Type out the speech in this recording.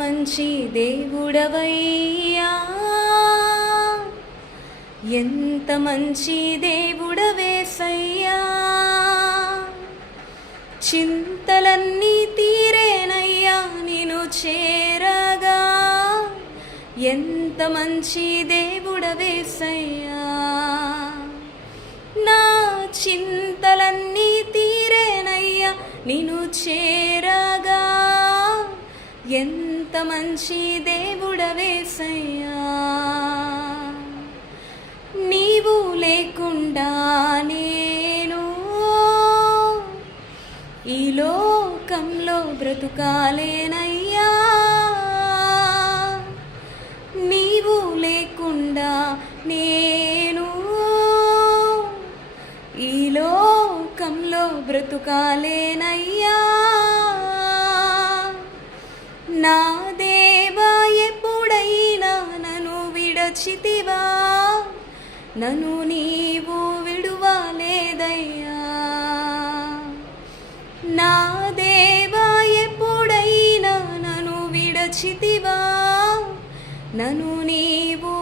మంచి దేవుడవయ్యా, ఎంత మంచి దేవుడవేసయ్యా. చింతలన్నీ తీరేనయ్యా నిన్ను చేరగా, ఎంత మంచి దేవుడవేసయ్యా. నా చింతలన్నీ తీరేనయ్యా నిన్ను చేరగా, ఎంత మంచి దేవుడవేసయ్యా. నీవు లేకుండా నేను ఈ లోకంలో బ్రతుకాలేనయ్యా, నీవు లేకుండా నేను ఈ లోకంలో బ్రతుకాలేనయ్యా. నా దేవా ఎప్పుడైనా నన్ను విడచితివా, నన్ను నీవు విడువలేదయ్యా. నా దేవా ఎప్పుడైనా నన్ను విడచితివా, నన్ను నీవు